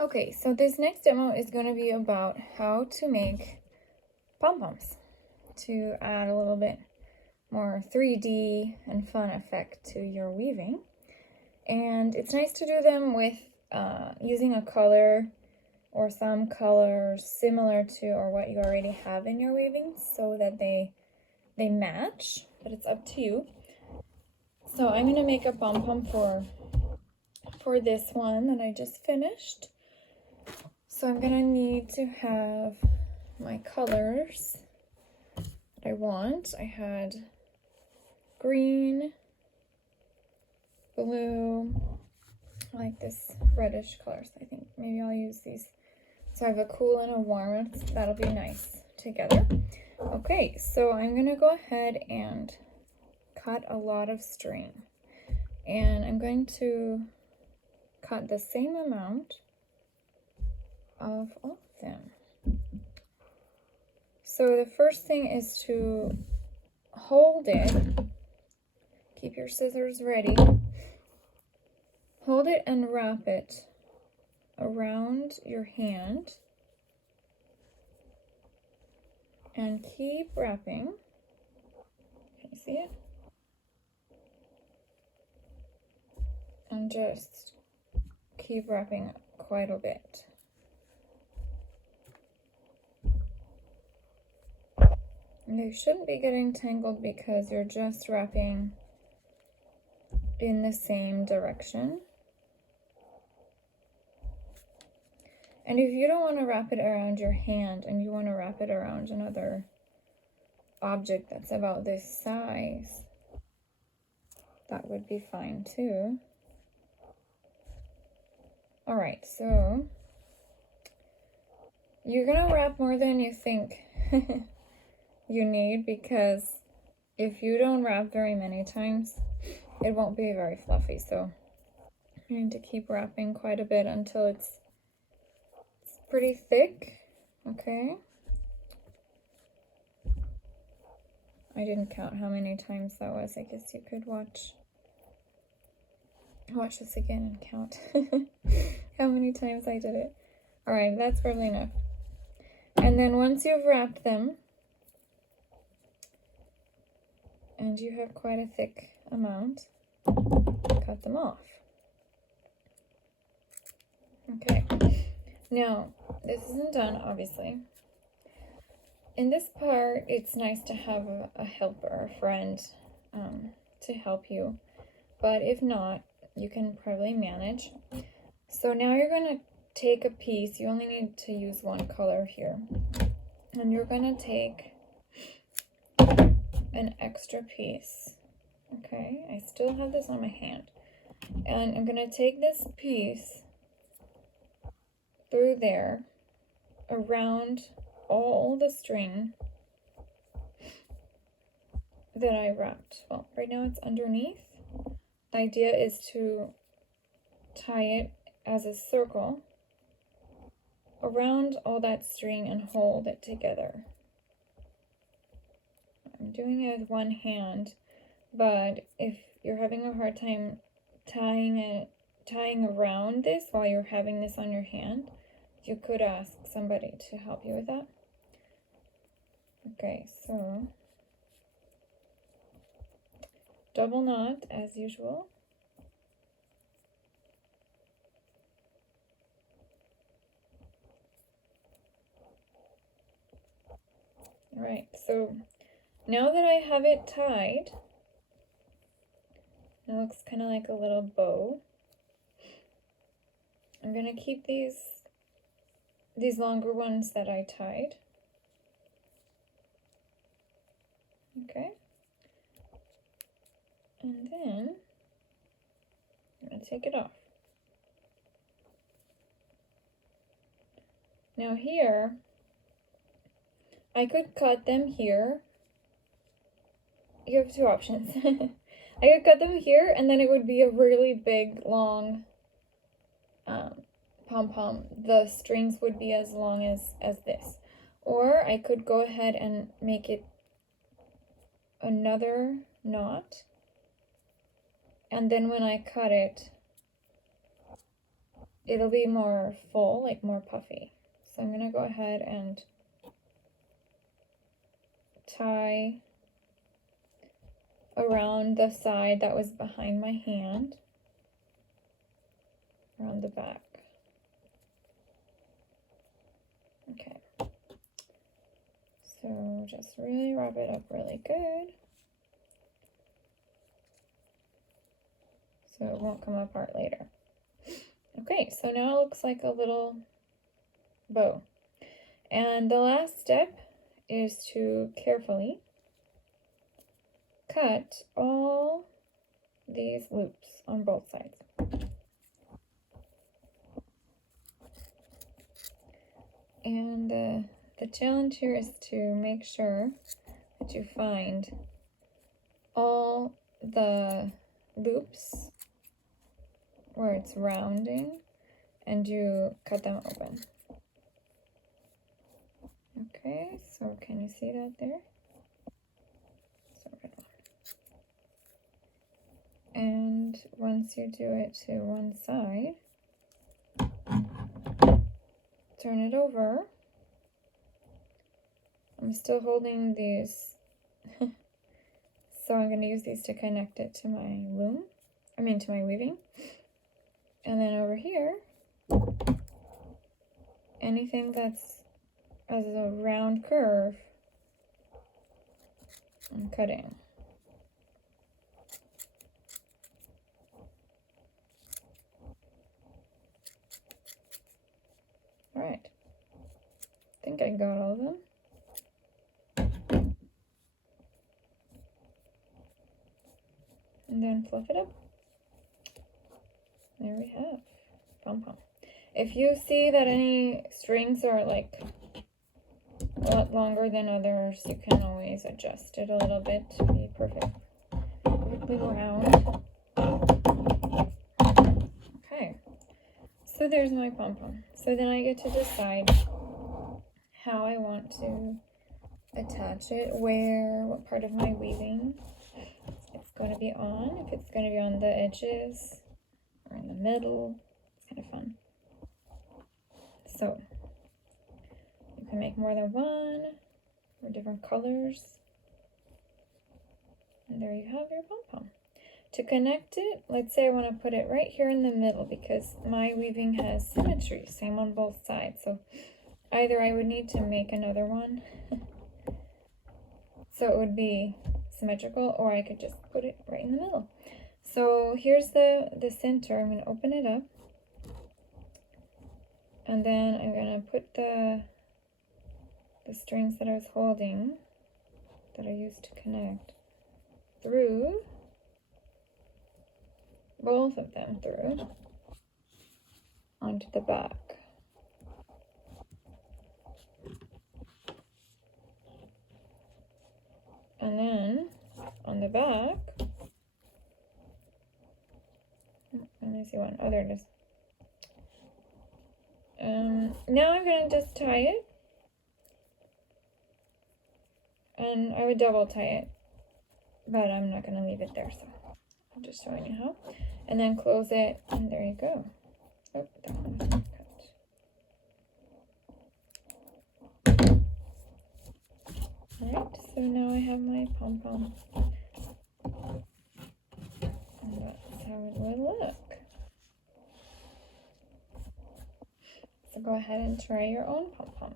Okay, so this next demo is going to be about how to make pom-poms to add a little bit more 3D and fun effect to your weaving. And it's nice to do them with using a color or some colors similar to or what you already have in your weaving so that they match, but it's up to you. So I'm going to make a pom-pom for this one that I just finished. So I'm gonna need to have my colors that I want. I had green, blue, I like this reddish colors. I think maybe I'll use these. So I have a cool and a warm, that'll be nice together. Okay, so I'm gonna go ahead and cut a lot of string. And I'm going to cut the same amount of all of them. So the first thing is to hold it, keep your scissors ready, hold it and wrap it around your hand and keep wrapping. Can you see it? And just keep wrapping quite a bit. And they shouldn't be getting tangled because you're just wrapping in the same direction. And if you don't want to wrap it around your hand and you want to wrap it around another object that's about this size, that would be fine too. All right, so you're gonna wrap more than you think you need, because if you don't wrap very many times, it won't be very fluffy. So you need to keep wrapping quite a bit until it's pretty thick. Okay. I didn't count how many times that was. I guess you could watch this again and count how many times I did it. All right, that's probably enough. And then once you've wrapped them, and you have quite a thick amount, cut them off. Okay, now this isn't done, obviously. In this part, it's nice to have a helper, a friend, to help you, but if not, you can probably manage. So now you're going to take a piece. You only need to use one color here, and you're going to take an extra piece. Okay, I still have this on my hand, and I'm going to take this piece through there around all the string that I wrapped. Well, right now it's underneath. The idea is to tie it as a circle around all that string and hold it together. I'm doing it with one hand, but if you're having a hard time tying around this while you're having this on your hand, you could ask somebody to help you with that. Okay, so double knot as usual. All right, so now that I have it tied, it looks kind of like a little bow. I'm going to keep these longer ones that I tied. Okay. And then I'm going to take it off. Now here, I could cut them here. You have two options. I could cut them here, and then it would be a really big, long pom-pom. The strings would be as long as this. Or I could go ahead and make it another knot, and then when I cut it, it'll be more full, like more puffy. So I'm gonna go ahead and tie around the side that was behind my hand, around the back. Okay. So just really wrap it up really good, so it won't come apart later. Okay, so now it looks like a little bow. And the last step is to carefully cut all these loops on both sides. And the challenge here is to make sure that you find all the loops where it's rounding and you cut them open. Okay, so can you see that there? And once you do it to one side, turn it over. I'm still holding these, so I'm going to use these to connect it to my loom, to my weaving. And then over here, anything that's as a round curve, I'm cutting. All right, I think I got all of them. And then fluff it up. There we have pom-pom. If you see that any strings are like a lot longer than others, you can always adjust it a little bit to be perfectly round. Okay, so there's my pom-pom. So then I get to decide how I want to attach it, what part of my weaving it's going to be on, if it's going to be on the edges or in the middle. It's kind of fun. So you can make more than one or different colors. And there you have your pom-pom. To connect it, let's say I want to put it right here in the middle because my weaving has symmetry, same on both sides. So either I would need to make another one so it would be symmetrical, or I could just put it right in the middle. So here's the center. I'm going to open it up, and then I'm going to put the strings that I was holding, that I used to connect, through, both of them through, onto the back. And then on the back, let me see one. Oh, there it is. Now I'm going to just tie it. And I would double tie it, but I'm not going to leave it there, so I'm just showing you how. And then close it, and there you go. Oh, that one is cut. Alright, so now I have my pom-pom. And that's how it will look. So go ahead and try your own pom-pom.